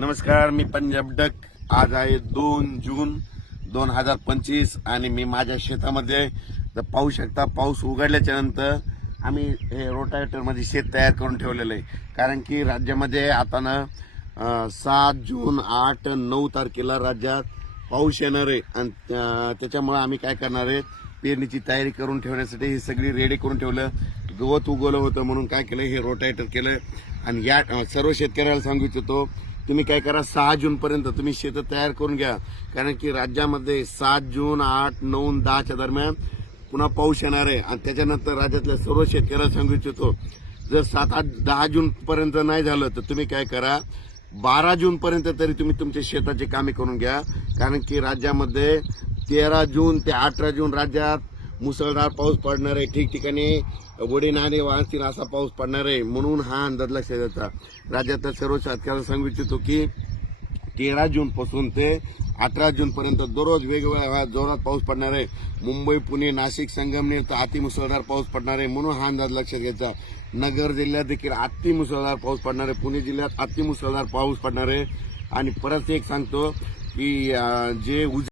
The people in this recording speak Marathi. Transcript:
नमस्कार मी पंजाब डक आज आहे दोन जून दोन हजार पंचवीस आणि मी माझ्या शेतामध्ये तर पाहू शकता पाऊस उघडल्याच्या नंतर आम्ही हे रोटावेटरमध्ये शेत तयार करून ठेवलेलं आहे कारण की राज्यामध्ये आता ना सात जून आठ नऊ तारखेला राज्यात पाऊस येणार आहे आणि त्याच्यामुळे आम्ही काय करणार आहे पेरणीची तयारी करून ठेवण्यासाठी ही सगळी रेडी करून ठेवलं गवत उगवलं होतं म्हणून काय केलं हे रोटायटर केलं आणि या सर्व शेतकऱ्याला सांगू इच्छितो तुम्ही काय करा सहा जूनपर्यंत तुम्ही शेतं तयार करून घ्या कारण की राज्यामध्ये सात जून आठ नऊ दहाच्या दरम्यान पुन्हा पाऊस येणार आहे आणि त्याच्यानंतर राज्यातल्या सर्व शेतकऱ्याला सांगू इच्छितो जर सात आठ दहा जूनपर्यंत नाही झालं तर तुम्ही काय करा बारा जूनपर्यंत तरी तुम्ही तुमच्या शेताची कामे करून घ्या कारण की राज्यामध्ये तेरा जून ते अठरा जून राज्यात मुसळधार पाऊस पडणार आहे ठिकठिकाणी वडे नाणे वाहतील असा पाऊस पडणार आहे म्हणून हा अंदाज लक्षात द्यायचा राज्यातल्या सर्व शेतकऱ्यांना सांगू इच्छितो की तेरा जूनपासून ते अठरा जूनपर्यंत दररोज वेगवेगळ्या जोरात पाऊस पडणार आहे मुंबई पुणे नाशिक संगमनेर तर अतिमुसळधार पाऊस पडणार आहे म्हणून हा अंदाज लक्षात घ्यायचा नगर जिल्ह्यात देखील अतिमुसळधार पाऊस पडणार आहे पुणे जिल्ह्यात अतिमुसळधार पाऊस पडणार आहे आणि परत एक सांगतो की जे उज